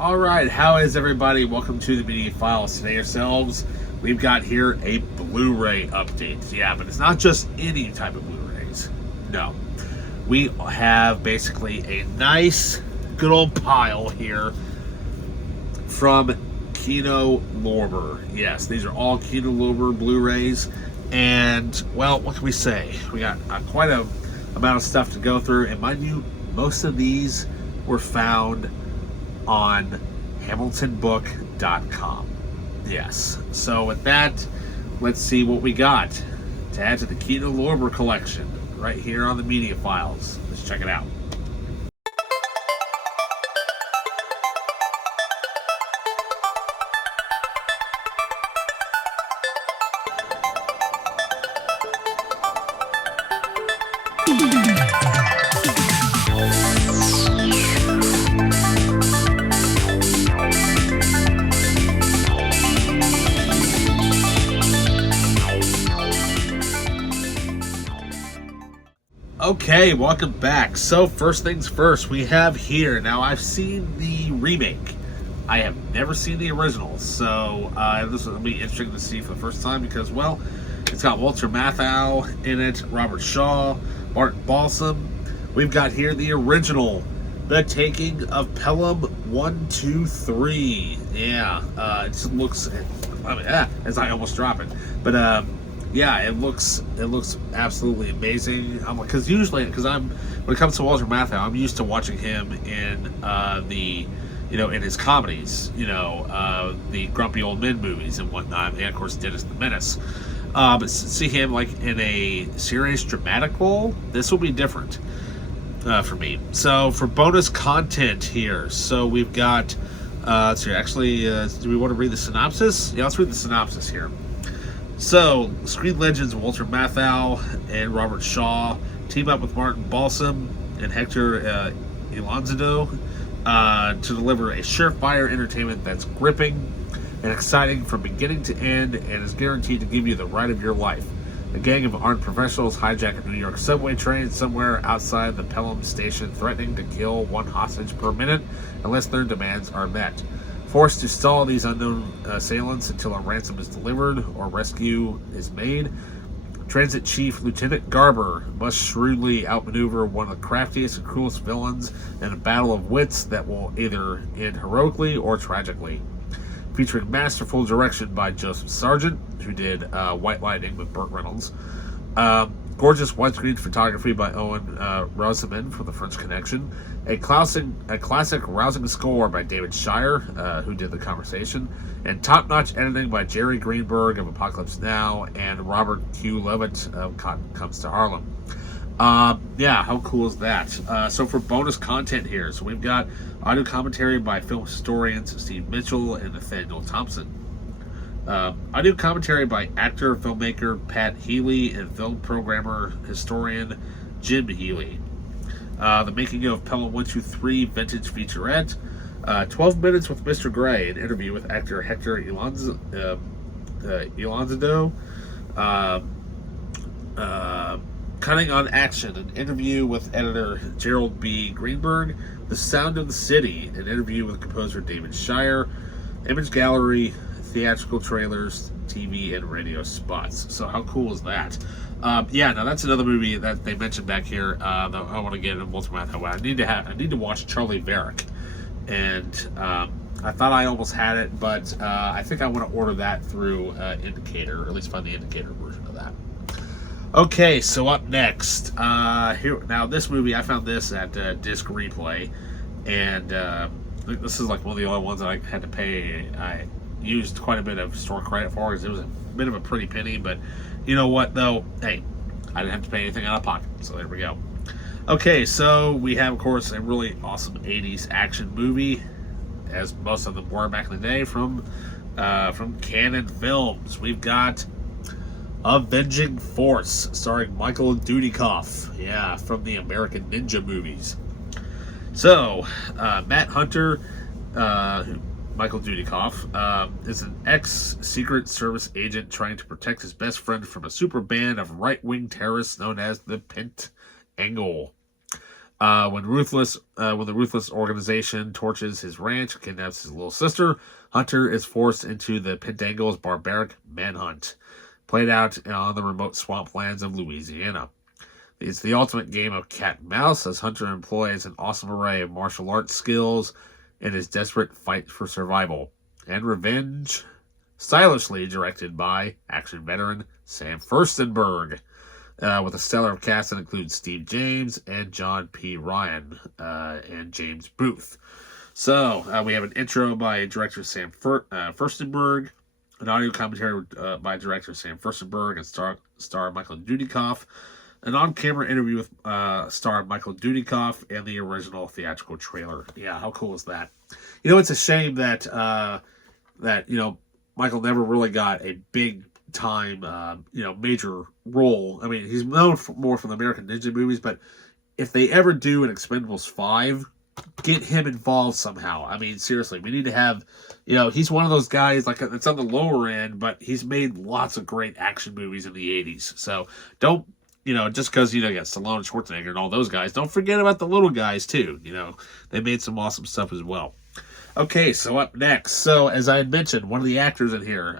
Alright, how is everybody? Welcome to the Media Files. Today ourselves, we've got here a Blu-ray update. Yeah, but it's not just any type of Blu-rays. No. We have basically a nice, good old pile here from Kino Lorber. Yes, these are all Kino Lorber Blu-rays. And, well, what can we say? We got quite a amount of stuff to go through. And mind you, most of these were found on hamiltonbook.com. Yes. So with that, let's see what we got to add to the Kino Lorber collection right here on the Media Files. Let's check it out. Okay, welcome back. So first things first, we have here, now I've seen the remake. I have never seen the original, so this will be interesting to see for the first time because, well, it's got Walter Matthau in it, Robert Shaw, Martin Balsam. We've got here the original, The Taking of Pelham 1, 2, 3. Yeah, it just looks, as I almost drop it. But, yeah, it looks absolutely amazing. When it comes to Walter Matthau, I'm used to watching him in in his comedies, the Grumpy Old Men movies and whatnot, and of course Dennis the Menace. But see him like in a serious dramatic role, this will be different for me. So for bonus content here, so we've got. Do we want to read the synopsis? Yeah, let's read the synopsis here. So, screen legends Walter Matthau and Robert Shaw team up with Martin Balsam and Hector Elizondo to deliver a surefire entertainment that's gripping and exciting from beginning to end and is guaranteed to give you the ride of your life. A gang of armed professionals hijack a New York subway train somewhere outside the Pelham station, threatening to kill one hostage per minute unless their demands are met. Forced to stall these unknown assailants until a ransom is delivered or rescue is made, Transit Chief Lieutenant Garber must shrewdly outmaneuver one of the craftiest and cruelest villains in a battle of wits that will either end heroically or tragically. Featuring masterful direction by Joseph Sargent, who did White Lightning with Burt Reynolds. Gorgeous widescreen photography by Owen Rosamond for The French Connection. A classic rousing score by David Shire, who did The Conversation. And top-notch editing by Jerry Greenberg of Apocalypse Now and Robert Q. Levitt of Cotton Comes to Harlem. Yeah, how cool is that? So for bonus content here, so we've got audio commentary by film historians Steve Mitchell and Nathaniel Thompson. Audio commentary by actor, filmmaker Pat Healy and film programmer, historian Jim Healy. The Making of Pelham 1, 2, 3 Vintage Featurette. 12 Minutes with Mr. Gray, an interview with actor Hector Elizondo. Cutting on Action, an interview with editor Gerald B. Greenberg. The Sound of the City, an interview with composer David Shire. Image Gallery, theatrical trailers, TV and radio spots. So how cool is that? Yeah, now that's another movie that they mentioned back here that I want to get in Walter Matthau. I need to watch Charlie Varick, and I thought I almost had it, but I think I want to order that through Indicator, or at least find the Indicator version of that. Okay, so up next, here now this movie I found this at Disc Replay, and this is like one of the only ones that I had to pay. I used quite a bit of store credit for because it was a bit of a pretty penny, but you know what though, hey, I didn't have to pay anything out of pocket, so there we go. Okay, so we have of course a really awesome 80s action movie, as most of them were back in the day, from Canon Films. We've got Avenging Force, starring Michael Dudikoff, yeah, from the American Ninja movies. So Matt Hunter, Michael Dudikoff, is an ex-Secret Service agent trying to protect his best friend from a super band of right-wing terrorists known as the Pentangle. When the ruthless organization torches his ranch and kidnaps his little sister, Hunter is forced into the Pentangle's barbaric manhunt, played out on the remote swamplands of Louisiana. It's the ultimate game of cat and mouse, as Hunter employs an awesome array of martial arts skills in his desperate fight for survival and revenge, stylishly directed by action veteran Sam Furstenberg, with a stellar cast that includes Steve James and John P. Ryan and James Booth. So, we have an intro by director Sam Furstenberg, an audio commentary by director Sam Furstenberg and star Michael Dudikoff, an on-camera interview with star Michael Dudikoff, and the original theatrical trailer. Yeah, how cool is that? You know, it's a shame that Michael never really got a big time, major role. I mean, he's known more from the American Ninja movies, but if they ever do an Expendables 5, get him involved somehow. I mean, seriously, we need to have, he's one of those guys, like, it's on the lower end, but he's made lots of great action movies in the 80s. So don't, just because, you got Stallone, Schwarzenegger, and all those guys, don't forget about the little guys, too. They made some awesome stuff as well. Okay, so up next. So, as I had mentioned, one of the actors in here,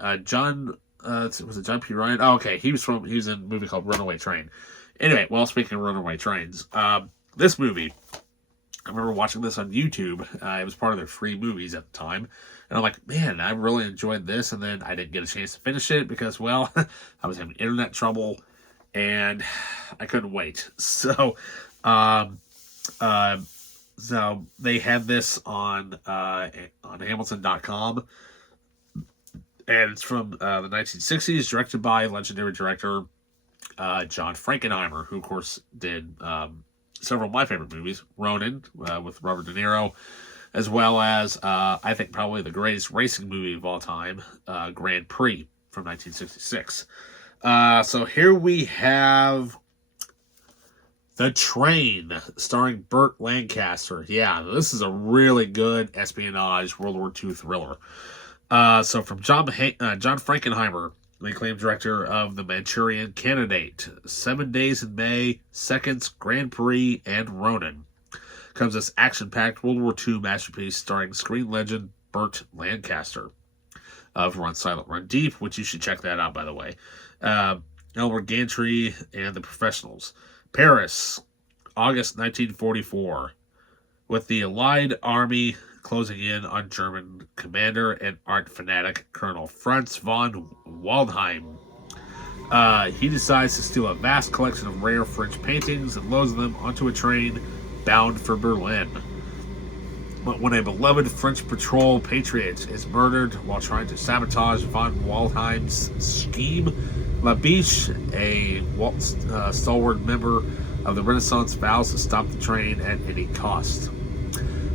was it John P. Ryan? Oh, okay, he was in a movie called Runaway Train. Anyway, well, speaking of Runaway Trains, this movie, I remember watching this on YouTube. It was part of their free movies at the time. And I'm like, man, I really enjoyed this. And then I didn't get a chance to finish it because, well, I was having internet trouble and I couldn't wait. So, so they had this on Hamilton.com. And it's from the 1960s, directed by legendary director John Frankenheimer, who, of course, did several of my favorite movies, Ronin with Robert De Niro, as well as, I think, probably the greatest racing movie of all time, Grand Prix from 1966. So here we have The Train, starring Burt Lancaster. Yeah, this is a really good espionage World War II thriller. So from John Frankenheimer, the acclaimed director of The Manchurian Candidate, 7 Days in May, Seconds, Grand Prix, and Ronin, comes this action-packed World War II masterpiece starring screen legend Burt Lancaster of Run Silent, Run Deep, which you should check that out, by the way. Elmer Gantry and The Professionals. Paris, August 1944. With the Allied Army closing in on German commander and art fanatic Colonel Franz von Waldheim, he decides to steal a vast collection of rare French paintings and loads them onto a train bound for Berlin. But when a beloved French patrol patriot is murdered while trying to sabotage von Waldheim's scheme, Labiche, a stalwart member of the Renaissance, vows to stop the train at any cost.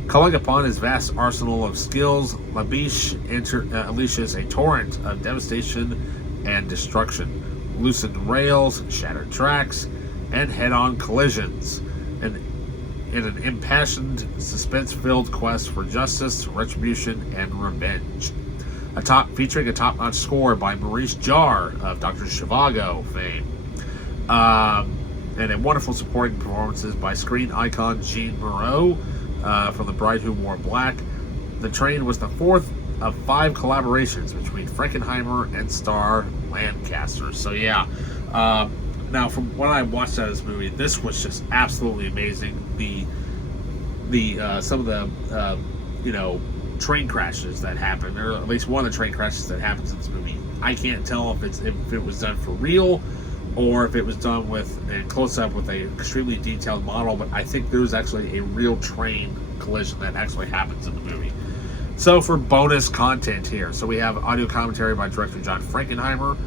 Calling upon his vast arsenal of skills, Labiche unleashes a torrent of devastation and destruction, loosened rails, shattered tracks, and head-on collisions, and in an impassioned, suspense-filled quest for justice, retribution, and revenge. Featuring a top-notch score by Maurice Jarre of Dr. Zhivago fame, and a wonderful supporting performances by screen icon Jean Moreau from The Bride Who Wore Black. The Train was the fourth of 5 collaborations between Frankenheimer and star Lancaster. So yeah, now from what I watched out of this movie, this was just absolutely amazing. Some of the train crashes that happen, or at least one of the train crashes that happens in this movie, I can't tell if it was done for real or if it was done with a close-up with a extremely detailed model, but I think there's actually a real train collision that actually happens in the movie. So for bonus content here, so we have audio commentary by director John Frankenheimer,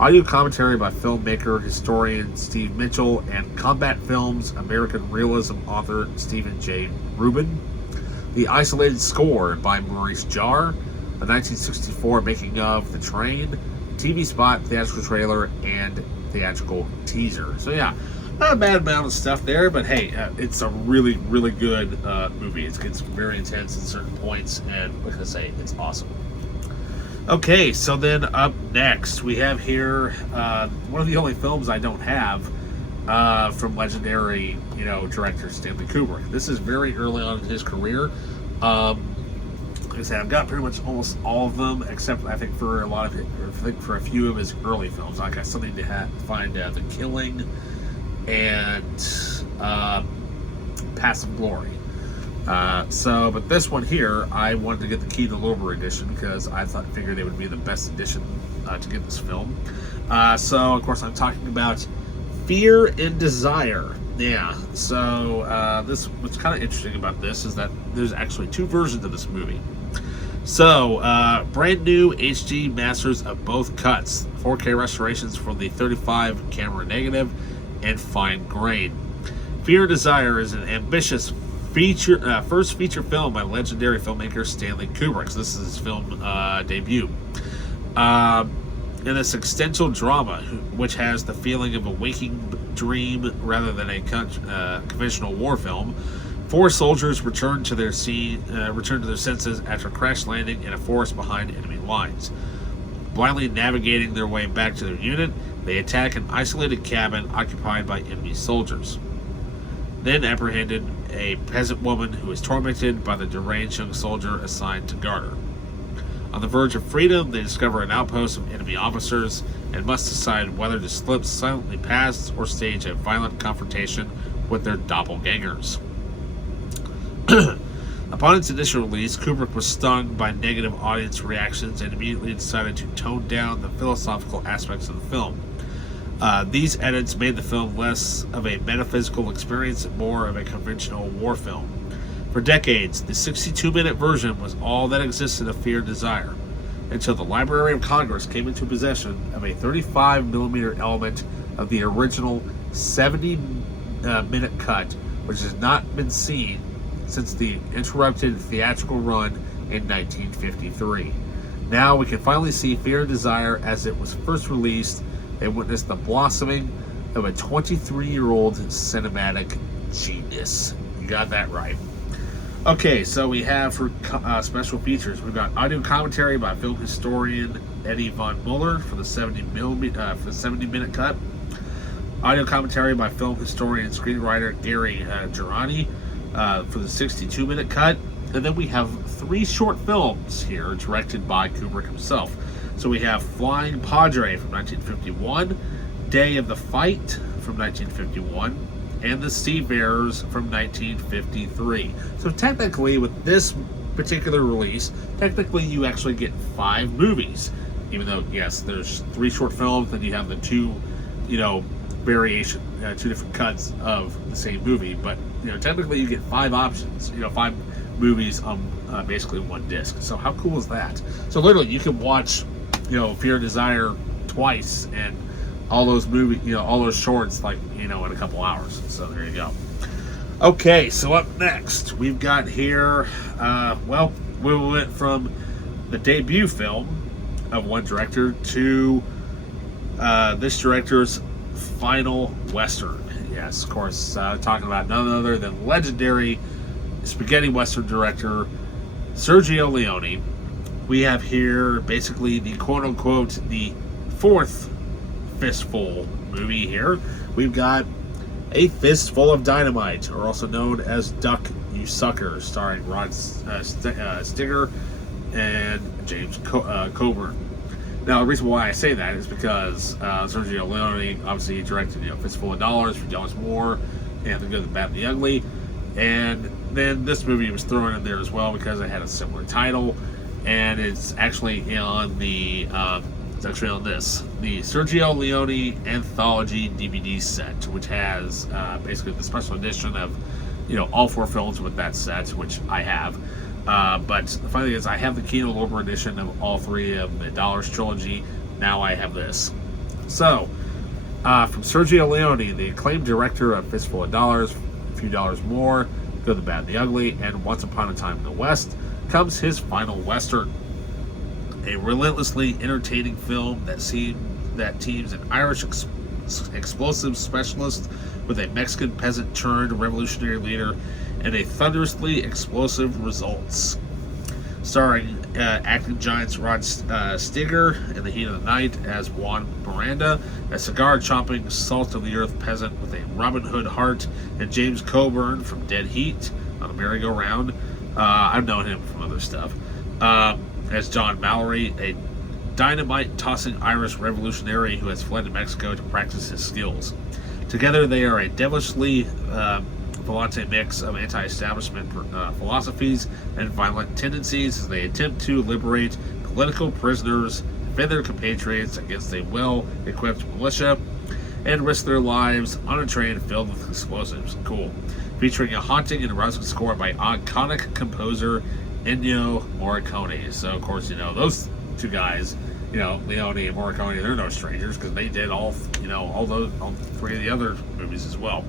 audio commentary by filmmaker, historian Steve Mitchell, and Combat Films American Realism author Stephen J. Rubin. The isolated score by Maurice Jarre, the 1964 making of The Train, TV spot, theatrical trailer, and theatrical teaser. So yeah, not a bad amount of stuff there, but hey, it's a really, really good movie. It gets very intense at certain points, and like I say, it's awesome. Okay, so then up next, we have here one of the only films I don't have from legendary, director Stanley Kubrick. This is very early on in his career. Like I said, I've got pretty much almost all of them, except I think for for a few of his early films. Like I still need to find The Killing and Passive Glory. But this one here, I wanted to get the Kino Lorber edition because I figured it would be the best edition to get this film. So of course I'm talking about Fear and Desire. Yeah, so what's kind of interesting about this is that there's actually two versions of this movie. So, brand new HD masters of both cuts, 4K restorations for the 35 camera negative, and fine grain. Fear and Desire is an ambitious first feature film by legendary filmmaker Stanley Kubrick. So this is his film debut. In this existential drama, which has the feeling of a waking dream rather than a conventional war film, four soldiers return to their senses after crash landing in a forest behind enemy lines. Blindly navigating their way back to their unit, they attack an isolated cabin occupied by enemy soldiers. Then apprehended a peasant woman who is tormented by the deranged young soldier assigned to guard her. On the verge of freedom, they discover an outpost of enemy officers and must decide whether to slip silently past or stage a violent confrontation with their doppelgangers. Upon its initial release, Kubrick was stung by negative audience reactions and immediately decided to tone down the philosophical aspects of the film. These edits made the film less of a metaphysical experience and more of a conventional war film. For decades, the 62-minute version was all that existed of Fear and Desire, until the Library of Congress came into possession of a 35mm element of the original 70-minute cut, which has not been seen since the interrupted theatrical run in 1953. Now we can finally see Fear and Desire as it was first released and witness the blossoming of a 23-year-old cinematic genius. You got that right. Okay, so we have for special features, we've got audio commentary by film historian Eddie Von Muller for the 70-minute cut. Audio commentary by film historian and screenwriter Gary Girani for the 62-minute cut. And then we have three short films here directed by Kubrick himself. So we have Flying Padre from 1951, Day of the Fight from 1951, and The Seafarers from 1953. So technically, with this particular release, technically you actually get 5 movies. Even though, yes, there's 3 short films, then you have the 2, variation, 2 different cuts of the same movie. But, technically you get 5 options, 5 movies on basically one disc. So how cool is that? So literally, you can watch, Fear and Desire twice, and all those movies, all those shorts, in a couple hours. So there you go. Okay, so up next, we've got here, we went from the debut film of one director to this director's final Western. Yes, of course, talking about none other than legendary spaghetti Western director Sergio Leone. We have here basically the quote-unquote the 4th Fistful movie here. We've got A Fistful of Dynamite, or also known as Duck, You Sucker, starring Rod Steiger and James Coburn. Now, the reason why I say that is because Sergio Leone obviously directed Fistful of Dollars, $3 More, and The Good, the Bad, and the Ugly. And then this movie was thrown in there as well because it had a similar title, and it's actually on the the Sergio Leone Anthology DVD set, which has basically the special edition of all 4 films with that set, which I have. But the funny thing is, I have the Kino Lorber edition of all 3 of the Dollars trilogy. Now I have this. So, from Sergio Leone, the acclaimed director of Fistful of Dollars, A Few Dollars More, Good, the Bad, the Ugly, and Once Upon a Time in the West, comes his final Western. A relentlessly entertaining film that teams an Irish explosive specialist with a Mexican peasant turned revolutionary leader and a thunderously explosive results. Starring acting giants Rod Steiger in The Heat of the Night as Juan Miranda, a cigar-chomping, salt-of-the-earth peasant with a Robin Hood heart, and James Coburn from Dead Heat on a merry-go-round. I've known him from other stuff. As John Mallory, a dynamite-tossing Irish revolutionary who has fled to Mexico to practice his skills. Together, they are a devilishly volante mix of anti-establishment philosophies and violent tendencies as they attempt to liberate political prisoners, defend their compatriots against a well-equipped militia, and risk their lives on a train filled with explosives. Cool. Featuring a haunting and rousing score by iconic composer Ennio Morricone. So, of course, those two guys, Leone and Morricone, they're no strangers because they did all three of the other movies as well.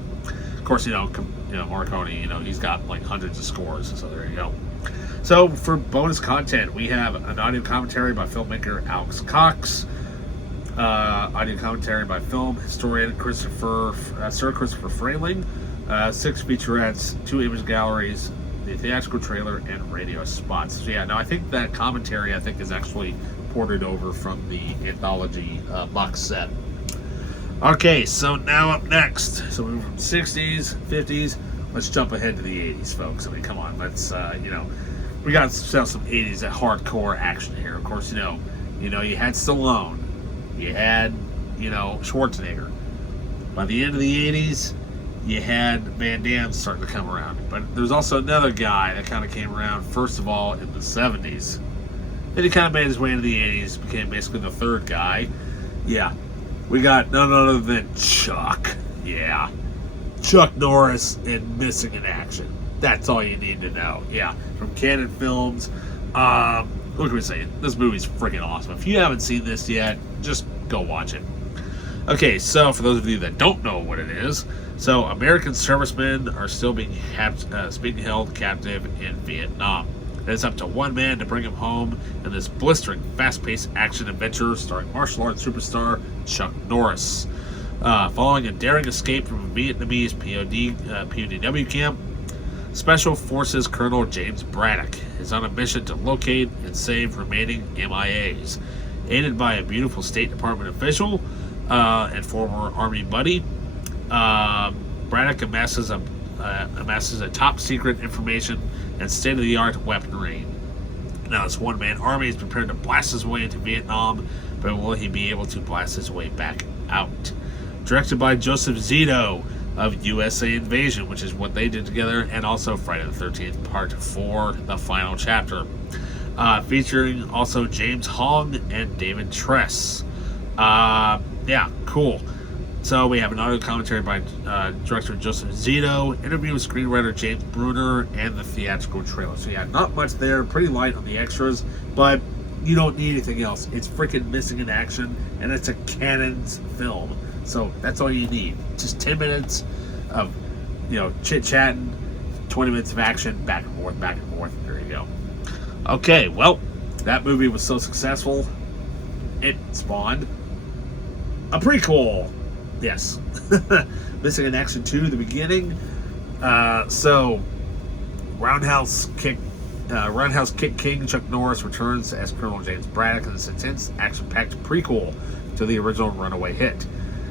Of course, Morricone, he's got like hundreds of scores, so there you go. So, for bonus content, we have an audio commentary by filmmaker Alex Cox, audio commentary by film historian Sir Christopher Frayling, 6 featurettes, 2 image galleries, the theatrical trailer, and radio spots. So, I think that commentary, is actually ported over from the anthology box set. Okay, so now up next. So we went from 60s, 50s. Let's jump ahead to the 80s, folks. Come on. Let's, we got some 80s hardcore action here. Of course, you had Stallone. You had, Schwarzenegger. By the end of the 80s, you had Van Damme starting to come around. But there's also another guy that kind of came around, first of all, in the 70s. Then he kind of made his way into the 80s, became basically the third guy. Yeah. We got none other than Chuck. Yeah. Chuck Norris in Missing in Action. That's all you need to know. Yeah. From Canon Films. What can we say? This movie's freaking awesome. If you haven't seen this yet, just go watch it. Okay, so for those of you that don't know what it is, so American servicemen are still being held captive in Vietnam. It's up to one man to bring him home in this blistering, fast-paced action adventure starring martial arts superstar Chuck Norris. Following a daring escape from a Vietnamese POW camp, Special Forces Colonel James Braddock is on a mission to locate and save remaining MIAs. Aided by a beautiful State Department official and former Army buddy, Braddock amasses a top-secret information and state-of-the-art weaponry. Now, this one-man army is prepared to blast his way into Vietnam, but will he be able to blast his way back out? Directed by Joseph Zito of USA Invasion, which is what they did together, and also Friday the 13th Part 4, the final chapter. Featuring also James Hong and David Tress. Yeah, cool. So we have an audio commentary by director Joseph Zito, interview with screenwriter James Bruner, and the theatrical trailer. So not much there, pretty light on the extras, but you don't need anything else. It's freaking Missing in Action, and it's a Cannon's film. So that's all you need. Just 10 minutes of, chit-chatting, 20 minutes of action, back and forth, back and forth. There you go. Okay, well, that movie was so successful, it spawned a prequel. Yes. Missing in Action 2, the beginning. So, Roundhouse Kick King Chuck Norris returns as Colonel James Braddock in this intense, action-packed prequel to the original runaway hit.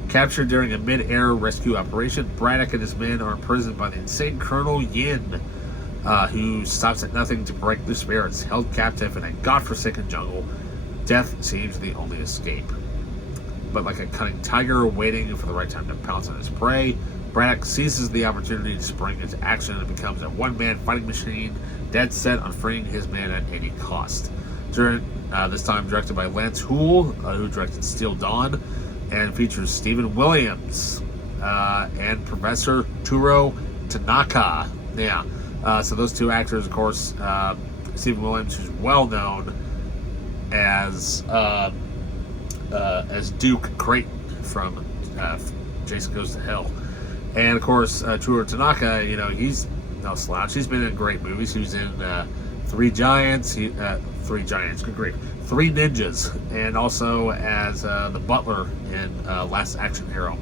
Captured during a mid-air rescue operation, Braddock and his men are imprisoned by the insane Colonel Yin, who stops at nothing to break their spirits. Held captive in a godforsaken jungle, death seems the only escape. But like a cunning tiger waiting for the right time to pounce on his prey, Braddock seizes the opportunity to spring into action and becomes a one-man fighting machine, dead set on freeing his men at any cost. During this time directed by Lance Houle, who directed Steel Dawn, and features Stephen Williams and Professor Turo Tanaka. Yeah, so those two actors, of course, Stephen Williams, who's well known as Duke Creighton from Jason Goes to Hell. And of course, Turo Tanaka, he's no slouch. He's been in great movies. He was in Three Giants, Three Ninjas, and also as the butler in Last Action Hero.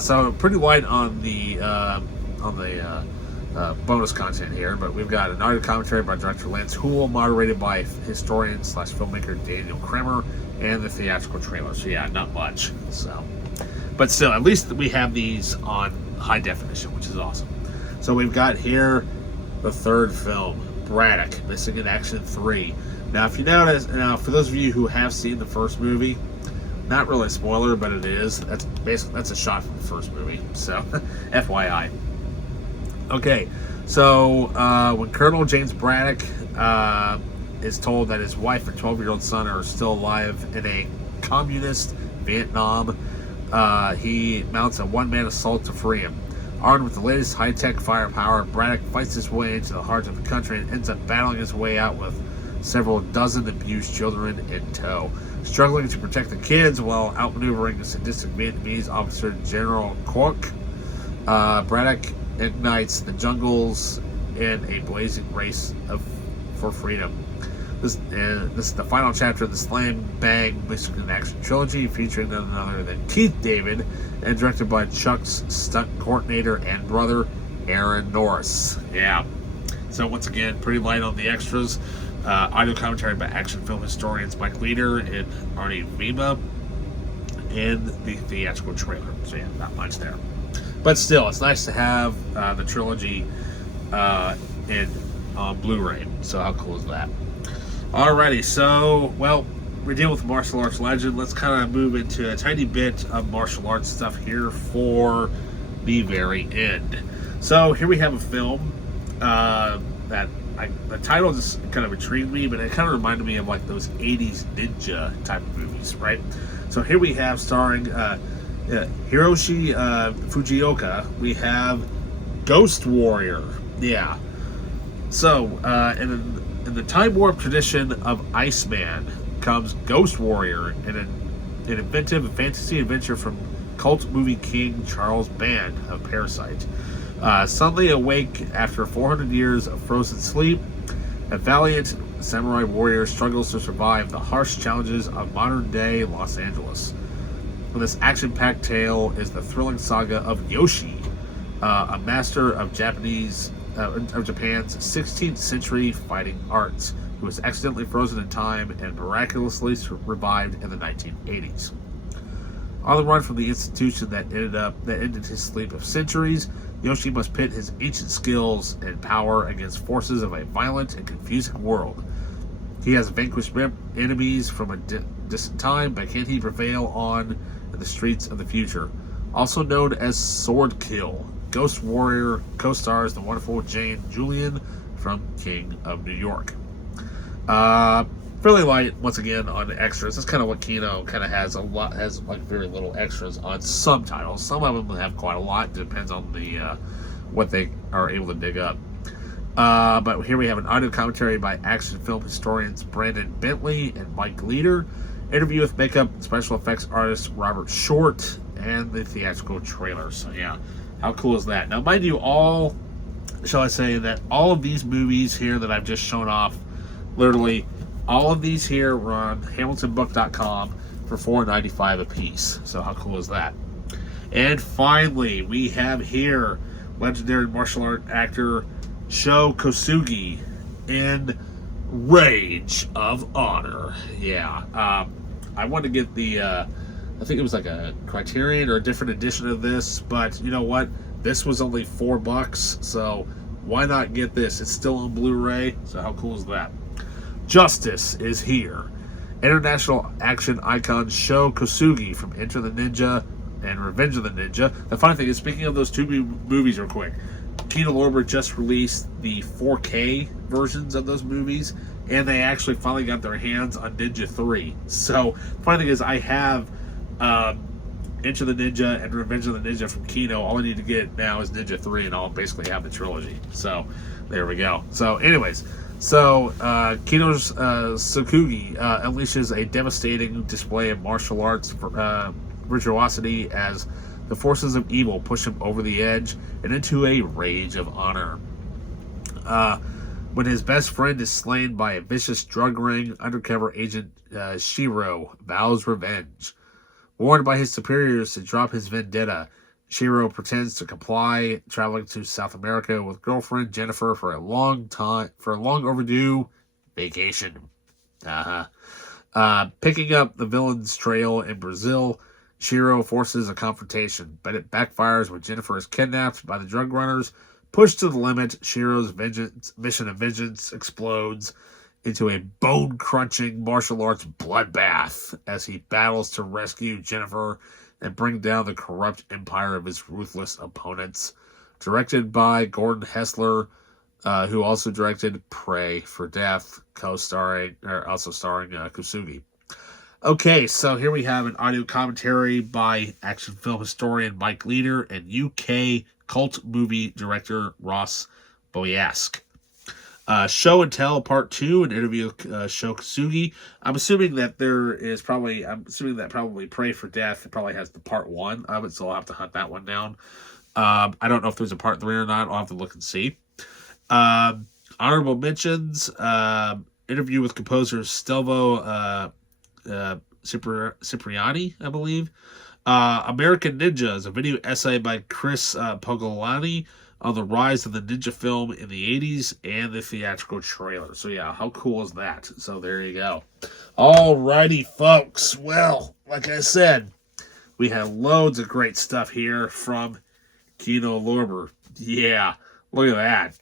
So pretty light on the bonus content here, but we've got an audio commentary by director Lance Houle, moderated by historian slash filmmaker Daniel Kremer, and the theatrical trailer. So yeah, not much. So, but still, at least we have these on high definition, which is awesome. So we've got here the third film, Braddock, Missing in Action 3. Now, if you notice, for those of you who have seen the first movie, not really a spoiler, but it is. That's a shot from the first movie. So, FYI. Okay, so when Colonel James Braddock is told that his wife and 12-year-old son are still alive in a communist Vietnam, he mounts a one-man assault to free him. Armed with the latest high-tech firepower, Braddock fights his way into the heart of the country and ends up battling his way out with several dozen abused children in tow. Struggling to protect the kids while outmaneuvering the sadistic Vietnamese officer General Quoc, Braddock ignites the jungles in a blazing race for freedom. This is the final chapter of the Slam Bang Missing in Action trilogy, featuring none other than Keith David, and directed by Chuck's stunt coordinator and brother, Aaron Norris. Yeah. So once again, pretty light on the extras. Audio commentary by action film historians Mike Leader and Arnie Vima, and the theatrical trailer. So yeah, not much there. But still, it's nice to have the trilogy in Blu-ray. So how cool is that? Alrighty, so, well, we're dealing with martial arts legend. Let's kind of move into a tiny bit of martial arts stuff here for the very end. So here we have a film that the title just kind of intrigued me, but it kind of reminded me of like those 80s ninja type of movies, right? So here we have starring Hiroshi Fujioka. We have Ghost Warrior. Yeah. So in the time warp tradition of Iceman comes Ghost Warrior, an inventive fantasy adventure from cult movie king Charles Band of Parasite. Suddenly awake after 400 years of frozen sleep, a valiant samurai warrior struggles to survive the harsh challenges of modern-day Los Angeles. This action-packed tale is the thrilling saga of Yoshi, a master of Japan's 16th century fighting arts, who was accidentally frozen in time and miraculously revived in the 1980s. On the run from the institution that ended his sleep of centuries, Yoshi must pit his ancient skills and power against forces of a violent and confusing world. He has vanquished enemies from a distant time, but can he prevail on in the streets of the future? Also known as Sword Kill, Ghost Warrior co-stars the wonderful Jane Julian from King of New York. Fairly light, once again, on the extras. That's kind of what Kino kind of has like very little extras on some titles. Some of them have quite a lot. It depends on the what they are able to dig up. But here we have an audio commentary by action film historians Brandon Bentley and Mike Leader, interview with makeup and special effects artist Robert Short, and the theatrical trailer. So yeah, how cool is that? Now, mind you, all of these movies here that I've just shown off, literally all of these here were on HamiltonBook.com for $4.95 a piece. So how cool is that? And finally, we have here legendary martial art actor Sho Kosugi in Rage of Honor. Yeah, I wanted to get the I think it was like a Criterion or a different edition of this, but you know what? This was only $4, so why not get this? It's still on Blu-ray, so how cool is that? Justice is here. International action icon Sho Kosugi from Enter the Ninja and Revenge of the Ninja. The funny thing is, speaking of those two movies real quick, Kino Lorber just released the 4K versions of those movies, and they actually finally got their hands on Ninja 3. So, the funny thing is, I have Enter the Ninja and Revenge of the Ninja from Kino. All I need to get now is Ninja 3, and I'll basically have the trilogy. So, there we go. So, anyways, Kino's Kosugi unleashes a devastating display of martial arts virtuosity as the forces of evil push him over the edge and into a rage of honor. When his best friend is slain by a vicious drug ring, undercover agent Shiro vows revenge. Warned by his superiors to drop his vendetta, Shiro pretends to comply, traveling to South America with girlfriend Jennifer for a long overdue vacation. Picking up the villain's trail in Brazil, Shiro forces a confrontation, but it backfires when Jennifer is kidnapped by the drug runners. Pushed to the limit, Shiro's mission of vengeance explodes into a bone-crunching martial arts bloodbath as he battles to rescue Jennifer and bring down the corrupt empire of his ruthless opponents. Directed by Gordon Hessler, who also directed Pray for Death, starring Kusugi. Okay, so here we have an audio commentary by action film historian Mike Leader and UK cult movie director Ross Boyask. Show and Tell Part 2, an interview with Sho Kusugi. I'm assuming that probably Pray for Death probably has the Part 1 of it, so I'll have to hunt that one down. I don't know if there's a Part 3 or not. I'll have to look and see. Honorable mentions, interview with composer Stelvo Cipriani, I believe. American Ninjas, a video essay by Chris Pogolani on the rise of the ninja film in the 80s and the theatrical trailer. So yeah, how cool is that? So there you go. Alrighty, folks. Well, like I said, we have loads of great stuff here from Kino Lorber. Yeah, look at that.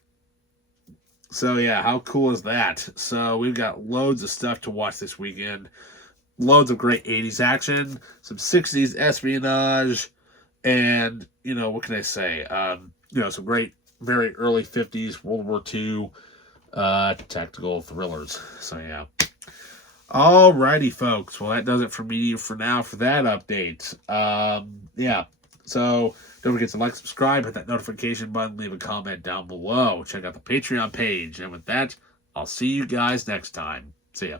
So yeah, how cool is that? So we've got loads of stuff to watch this weekend. Loads of great 80s action, some 60s espionage, and, what can I say? Some great, very early 50s, World War II tactical thrillers. So, yeah. Alrighty, folks. Well, that does it for me for now for that update. Yeah. So, don't forget to like, subscribe, hit that notification button, leave a comment down below. Check out the Patreon page. And with that, I'll see you guys next time. See ya.